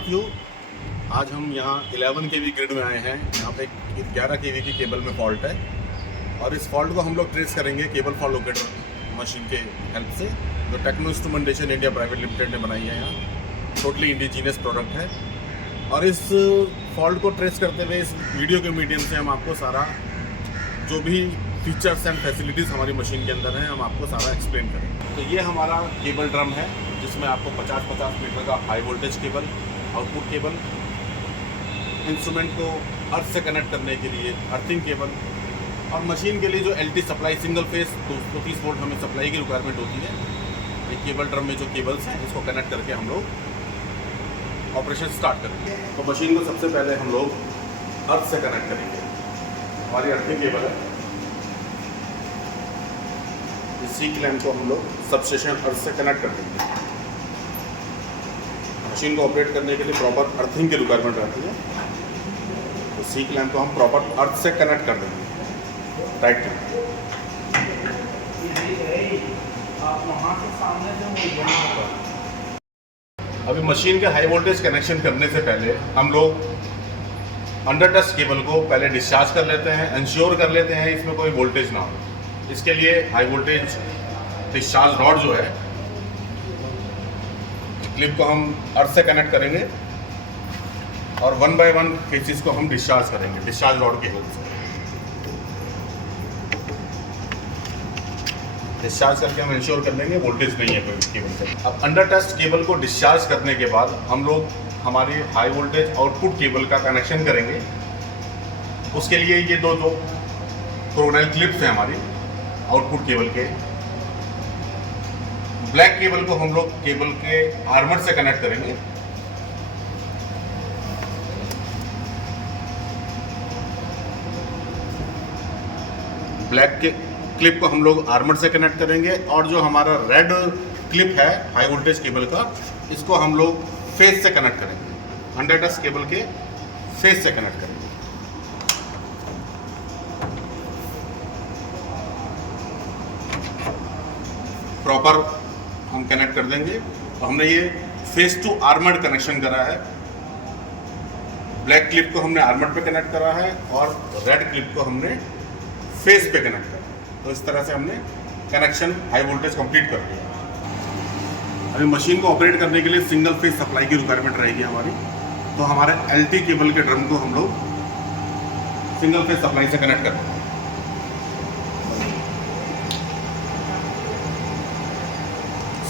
साथियों, आज हम यहाँ 11 kV ग्रिड में आए हैं। यहाँ पे 11 kV की केबल में फॉल्ट है और इस फॉल्ट को हम लोग ट्रेस करेंगे केबल फॉल लोकेटर मशीन के हेल्प से, जो techno instrumentation India private limited ने बनाई है। यहाँ टोटली इंडिजीनियस प्रोडक्ट है और इस फॉल्ट को ट्रेस करते हुए इस वीडियो के मीडियम से हम आपको सारा जो भी फीचर्स एंड फैसिलिटीज़ हमारी मशीन के अंदर हैं हम आपको सारा एक्सप्लेन करेंगे। तो ये हमारा केबल ड्रम है जिसमें आपको 50-50 मीटर का high voltage cable, output cable, instrument को अर्थ से कनेक्ट करने के लिए अर्थिंग केबल और मशीन के लिए जो LT supply single phase 230 volt हमें सप्लाई की रिक्वायरमेंट होती है। ये केबल ड्रम में जो केबल्स हैं इसको कनेक्ट करके हम लोग ऑपरेशन स्टार्ट करेंगे। तो मशीन को सबसे पहले हम लोग अर्थ से कनेक्ट करेंगे। हमारी अर्थिंग केबल है, इस सी क्लैम्प को हम लोग सबस्टेशन अर्थ से कनेक्ट कर देंगे। मशीन को ऑपरेट करने के लिए प्रॉपर अर्थिंग की रिक्वायरमेंट रहती है, तो सी क्लैम्प को हम प्रॉपर अर्थ से कनेक्ट कर देंगे राइट। अभी मशीन के हाई वोल्टेज कनेक्शन करने से पहले हम लोग अंडर टच केबल को पहले डिस्चार्ज कर लेते हैं, इंश्योर कर लेते हैं इसमें कोई वोल्टेज ना हो। इसके लिए हाई वोल्टेज डिस्चार्ज रॉड जो है क्लिप को हम अर्थ से कनेक्ट करेंगे और 1 बाय 1 फेसिस को हम डिस्चार्ज करेंगे डिस्चार्ज रॉड के हेल्प से। डिस्चार्ज करके हम इंश्योर कर लेंगे वोल्टेज नहीं है कोई केबल से। अब अंडर टच केबल को डिस्चार्ज करने के बाद हम लोग हमारी हाई वोल्टेज आउटपुट केबल का कनेक्शन करेंगे। उसके लिए ये दो कोरोनल क्लिप्स हैं हमारी आउटपुट केबल के। ब्लैक केबल को हम लोग केबल के आर्मर से कनेक्ट करेंगे। ब्लैक के क्लिप को हम लोग आर्मर से कनेक्ट करेंगे और जो हमारा रेड क्लिप है हाई वोल्टेज केबल का, इसको हम लोग फेस से कनेक्ट करेंगे। अंडर टच केबल के फेस से कनेक्ट करेंगे। प्रॉपर हम कनेक्ट कर देंगे। तो हमने ये फेस टू आर्मर्ड कनेक्शन करा है। ब्लैक क्लिप को हमने आर्मर्ड पे कनेक्ट करा है और रेड क्लिप को हमने फेस पे कनेक्ट करा है। तो इस तरह से हमने कनेक्शन हाई वोल्टेज कंप्लीट कर दिया। अभी मशीन को ऑपरेट करने के लिए सिंगल फेस सप्लाई की रिक्वायरमेंट रहेगी हमारी, तो हमारे एलटी केबल के ड्रम को हम लोग सिंगल फेस सप्लाई से कनेक्ट कर देंगे।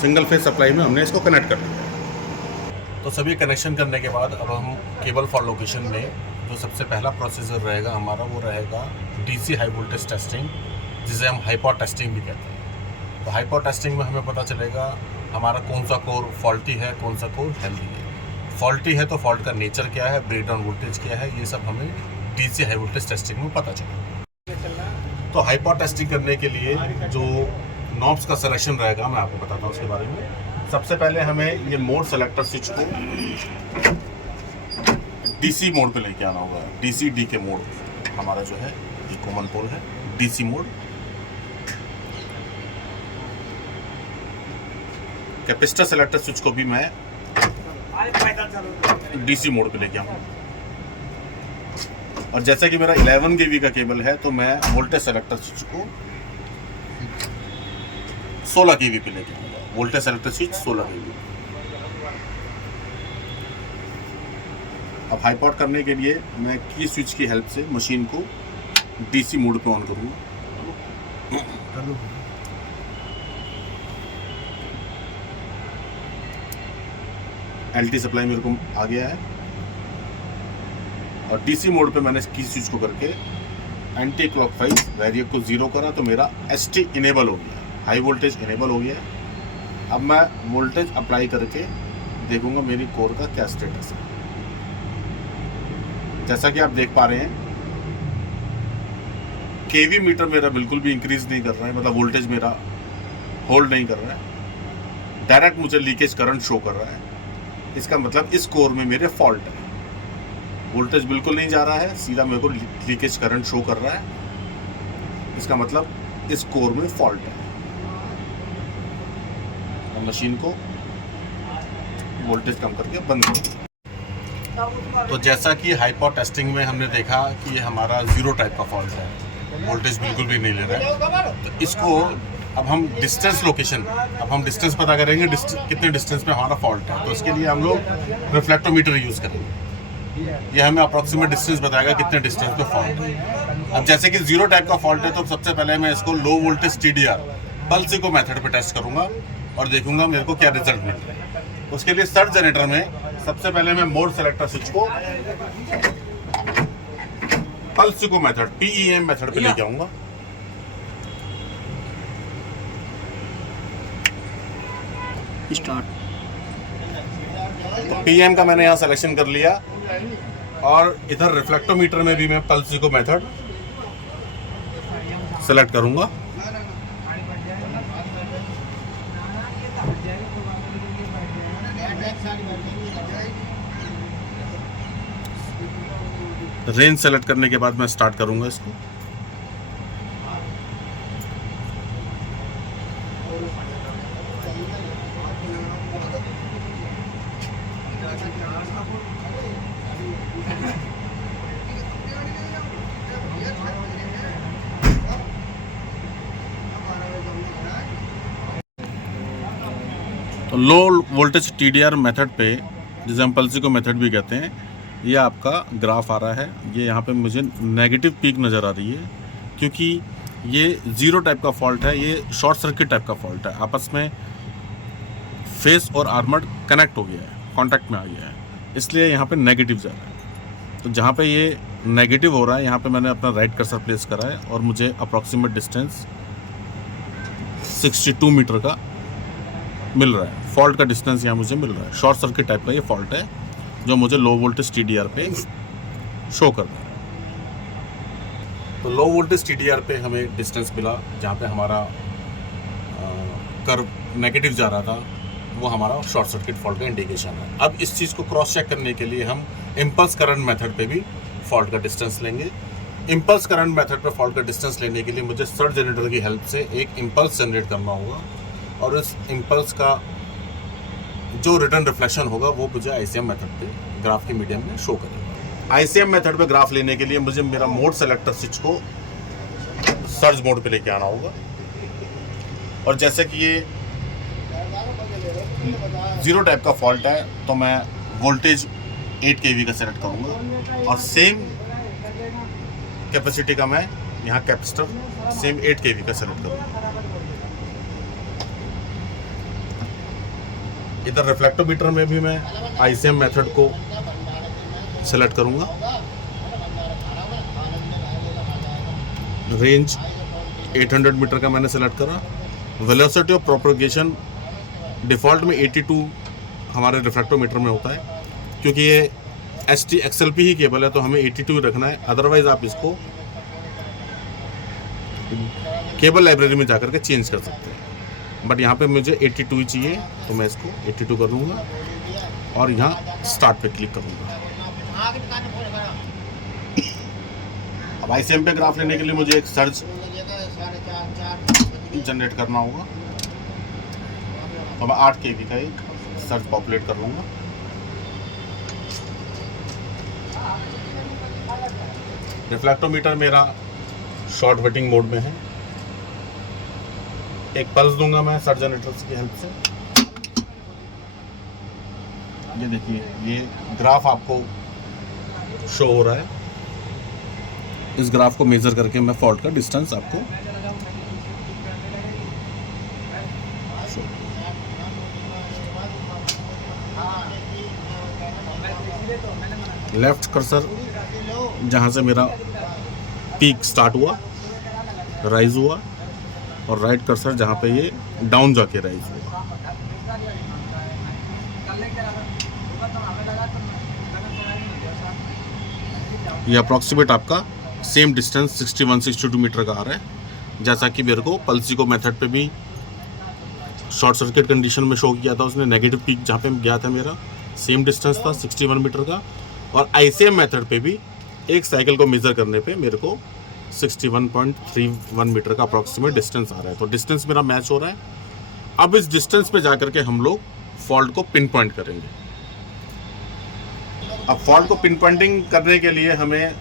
सिंगल फेस सप्लाई में हमने इसको कनेक्ट कर दिया। तो सभी कनेक्शन करने के बाद अब हम केबल फॉर लोकेशन में जो सबसे पहला प्रोसीजर रहेगा हमारा वो रहेगा डीसी हाई वोल्टेज टेस्टिंग, जिसे हम हाइपर टेस्टिंग भी कहते हैं। तो हाइपर टेस्टिंग में हमें पता चलेगा हमारा कौन सा कोर फॉल्टी है, कौन सा कोर हेल्दी है। फॉल्टी है तो फॉल्ट का नेचर क्या है, ब्रेकडाउन वोल्टेज क्या है, ये सब हमें डीसी हाई वोल्टेज टेस्टिंग में पता चलेगा। तो हाइपर टेस्टिंग करने के लिए जो नॉब्स का सिलेक्शन रहेगा मैं आपको बताता हूँ उसके बारे में। सबसे पहले हमें ये मोड सेलेक्टर स्विच को डीसी मोड पे लेके आना होगा। डीसी डी के मोड हमारा जो है ये कॉमन पोल है, DC mode. Capacitor selector switch को भी मैं डीसी मोड पे लेके आऊंगा। और जैसा कि मेरा 11 kV का केबल है तो मैं वोल्टेज सेलेक्टर स्विच को 16 kV पे लेके आऊंगा। Voltage selector switch 16 kV। अब हाइपॉट करने के लिए मैं की स्विच की हेल्प से मशीन को डीसी मोड पे ऑन करूंगा। एलटी सप्लाई मेरे को आ गया है और डीसी मोड पे मैंने की स्विच को करके एंटी क्लॉकवाइज वैरिएक को 0 करा तो मेरा एसटी इनेबल हो गया, हाई वोल्टेज इनेबल हो गया। अब मैं वोल्टेज अप्लाई करके देखूंगा मेरी कोर का क्या स्टेटस है। जैसा कि आप देख पा रहे हैं केवी मीटर मेरा बिल्कुल भी इंक्रीज नहीं कर रहा है, मतलब वोल्टेज मेरा होल्ड नहीं कर रहा है। डायरेक्ट मुझे लीकेज करंट शो कर रहा है। इसका मतलब इस कोर में मेरे फॉल्ट है। वोल्टेज बिल्कुल नहीं जा रहा है, सीधा मेरे को लीकेज करंट शो कर रहा है। इसका मतलब इस कोर में फॉल्ट है। मशीन को वोल्टेज कम करके बंद कर। तो जैसा कि हाइपर टेस्टिंग में हमने देखा कि हमारा जीरो टाइप का फॉल्ट है, वोल्टेज बिल्कुल भी नहीं ले रहा है। तो इसको अब हम डिस्टेंस लोकेशन, अब हम डिस्टेंस पता करेंगे कितने डिस्टेंस पे हमारा फॉल्ट है। तो इसके लिए हम लोग रिफ्लेक्टोमीटर यूज़ करेंगे। ये हमें अप्रॉक्सीमेट डिस्टेंस बताएगा कितने डिस्टेंस पे फॉल्ट है। अब जैसे कि जीरो टाइप का फॉल्ट है तो सबसे पहले मैं इसको low voltage TDR pulse eco method पे टेस्ट करूंगा और देखूंगा मेरे को क्या रिजल्ट मिलता है। उसके लिए सर्ज जनरेटर में सबसे पहले मैं मोड सेलेक्टर स्विच को pulse eco method PEM method पे लेके आऊंगा। स्टार्ट। तो PM का मैंने यहाँ सिलेक्शन कर लिया और इधर रिफ्लेक्टोमीटर में भी मैं पल्स इको मेथड सेलेक्ट करूंगा। रेंज सेलेक्ट करने के बाद मैं स्टार्ट करूंगा इसको। तो लो वोल्टेज TDR मेथड पे, जिसे हम पल्स इको मेथड भी कहते हैं, ये आपका ग्राफ आ रहा है। ये यहाँ पे मुझे नेगेटिव पीक नज़र आ रही है क्योंकि ये जीरो टाइप का फॉल्ट है, ये शॉर्ट सर्किट टाइप का फॉल्ट है। आपस में फेस और आर्मर्ड कनेक्ट हो गया है, कॉन्टैक्ट में आ गया है, इसलिए यहाँ पे नेगेटिव जा रहा है। तो जहाँ पे ये नेगेटिव हो रहा है यहाँ पे मैंने अपना राइट कर्सर प्लेस करा है और मुझे अप्रॉक्सीमेट डिस्टेंस 62 मीटर का मिल रहा है। फॉल्ट का डिस्टेंस यहाँ मुझे मिल रहा है। शॉर्ट सर्किट टाइप का ये फॉल्ट है जो मुझे लो वोल्टेज TDR पे शो कर रहा है। तो लो वोल्टेज TDR पे हमें डिस्टेंस मिला जहाँ पे हमारा कर्व नेगेटिव जा रहा था, वो हमारा शॉर्ट सर्किट फॉल्ट का इंडिकेशन है। अब इस चीज़ को क्रॉस चेक करने के लिए हम इम्पल्स करंट मेथड पे भी फॉल्ट का डिस्टेंस लेंगे। इम्पल्स करंट मेथड पे फॉल्ट का डिस्टेंस लेने के लिए मुझे सर्ज जनरेटर की हेल्प से एक इम्पल्स जनरेट करना होगा और इस इम्पल्स का जो रिटर्न रिफ्लेक्शन होगा वो मुझे ICM मेथड पे ग्राफ के मीडियम में शो करेगा। ICM मेथड पे ग्राफ लेने के लिए मुझे मेरा मोड सेलेक्टर स्विच को सर्ज मोड पे लेके आना होगा और जैसे कि ये जीरो टाइप का फॉल्ट है तो मैं वोल्टेज 8 kV का सेलेक्ट करूंगा और सेम कैपेसिटी का मैं यहाँ कैपेसिटर सेम 8 kV का सेलेक्ट करूंगा। इधर रिफ्लेक्टोमीटर में भी मैं ICM मेथड को सेलेक्ट करूंगा। रेंज 800 मीटर का मैंने सेलेक्ट करा। वेलोसिटी ऑफ प्रोपगेशन डिफ़ॉल्ट में 82 हमारे रिफ्लेक्टोमीटर में होता है क्योंकि ये ST XLP ही केबल है तो हमें 82 रखना है। अदरवाइज आप इसको केबल लाइब्रेरी में जाकर के चेंज कर सकते हैं, बट यहाँ पे मुझे 82 ही चाहिए तो मैं इसको 82 कर लूँगा और यहाँ स्टार्ट पे क्लिक करूँगा। अब ICM पे ग्राफ लेने के लिए मुझे एक सर्च जनरेट करना होगा तो मैं 8 kV का एक सर्च पॉपुलेट कर लूँगा। रिफ्लेक्टोमीटर मेरा शॉर्ट वेटिंग मोड में है। एक पल्स दूंगा मैं सर्ज जनरेटर की हेल्प से। ये देखिए ये ग्राफ आपको शो हो रहा है। इस ग्राफ को मेजर करके मैं फॉल्ट का डिस्टेंस आपको लेफ्ट कर्सर जहाँ से मेरा पीक स्टार्ट हुआ, राइज हुआ, और राइट कर्सर जहाँ पे ये डाउन जाके राइज हुआ। ये अप्रॉक्सीमेट आपका सेम डिस्टेंस 61-62 मीटर का आ रहा है, जैसा कि मेरे को पल्स इको मेथड पे भी शॉर्ट सर्किट कंडीशन में शो किया था। उसने नेगेटिव पीक जहाँ पे गया था मेरा सेम डिस्टेंस था 61 मीटर का, और ICM मेथड पे भी एक साइकिल को मेज़र करने पे मेरे को 61.31 मीटर का अप्रॉक्सीमेट डिस्टेंस आ रहा है। तो डिस्टेंस मेरा मैच हो रहा है। अब इस डिस्टेंस पे जा करके हम लोग फॉल्ट को पिन पॉइंट करेंगे। अब फॉल्ट को पिन पॉइंटिंग करने के लिए हमें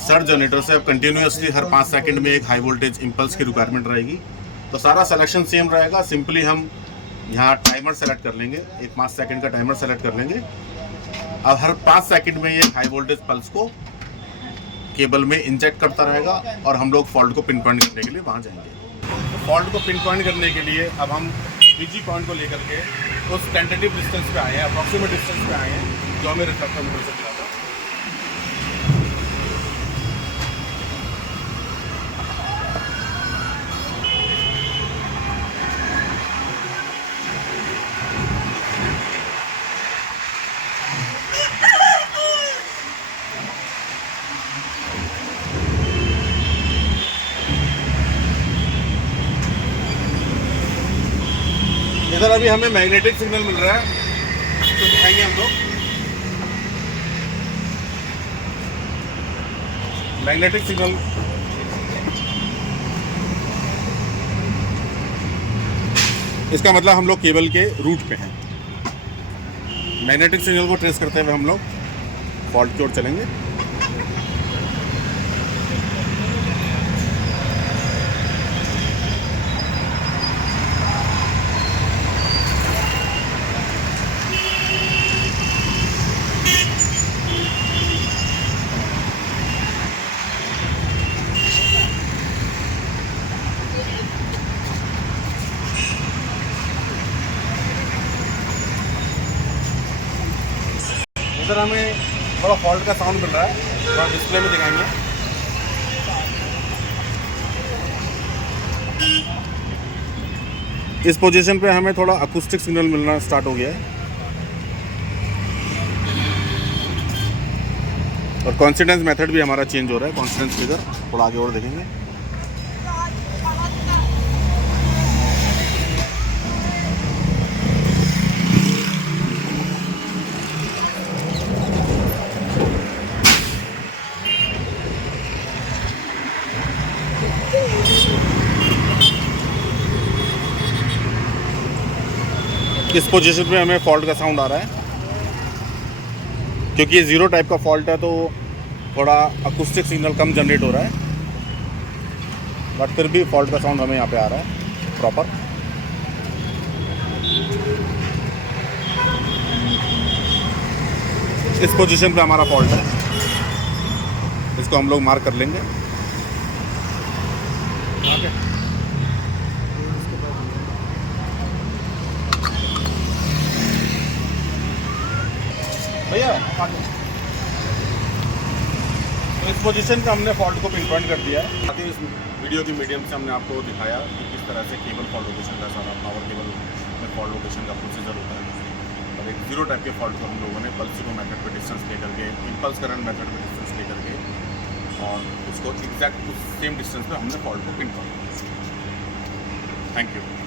सर्ज जनरेटर से अब कंटिन्यूसली हर 5 सेकंड में एक हाई वोल्टेज इंपल्स की रिक्वायरमेंट रहेगी। तो सारा सिलेक्शन सेम रहेगा। सिंपली हम यहाँ टाइमर सेलेक्ट कर लेंगे, एक 5 सेकंड का टाइमर सेलेक्ट कर लेंगे। अब हर 5 सेकंड में ये हाई वोल्टेज पल्स को केबल में इंजेक्ट करता रहेगा और हम लोग फॉल्ट को पिन पॉइंट करने के लिए वहाँ जाएंगे। तो फॉल्ट को पिन पॉइंट करने के लिए अब हम बीजी पॉइंट को लेकर के उस टेंटेटिव डिस्टेंस पे आए हैं, अप्रॉक्सीमेट डिस्टेंस पे आए हैं जो हमें रिफ्लेक्टर मीटर से मिला था। इधर अभी हमें मैग्नेटिक सिग्नल मिल रहा है, तो दिखाएंगे हम लोग। मैग्नेटिक सिग्नल इसका मतलब हम लोग केबल के रूट पे हैं। मैग्नेटिक सिग्नल को ट्रेस करते हुए हम लोग फॉल्ट की ओर चलेंगे। इधर हमें थोड़ा फॉल्ट का साउंड मिल रहा है, थोड़ा डिस्प्ले में दिखाएंगे। इस पोजीशन पे हमें थोड़ा अकूस्टिक सिग्नल मिलना स्टार्ट हो गया है और कॉन्सिडेंस मेथड भी हमारा चेंज हो रहा है। कॉन्सिडेंस फिगर थोड़ा आगे और देखेंगे। इस पोजीशन पे हमें फॉल्ट का साउंड आ रहा है, क्योंकि ये ज़ीरो टाइप का फॉल्ट है तो थोड़ा अकूस्टिक सिग्नल कम जनरेट हो रहा है, बट फिर भी फॉल्ट का साउंड हमें यहाँ पे आ रहा है प्रॉपर। इस पोजीशन पे हमारा फॉल्ट है, इसको हम लोग मार्क कर लेंगे। भैया तो इस पोजीशन पे हमने फॉल्ट को पिन पॉइंट कर दिया है। साथ ही इस वीडियो के मीडियम से हमने आपको दिखाया कि किस तरह से केबल फॉल्ट लोकेशन का सारा पावर केबल में फॉल्ट लोकेशन का प्रोसीजर होता है। और एक जीरो टाइप के फॉल्ट को हम लोगों ने पल्सिको मेथड पे डिस्टेंस लेकर के, इम्पल्स करंट मेथड पे डिस्टेंस लेकर के और उसको एग्जैक्ट उस सेम डिस्टेंस पे हमने फॉल्ट को पिन पॉइंट किया। Thank you.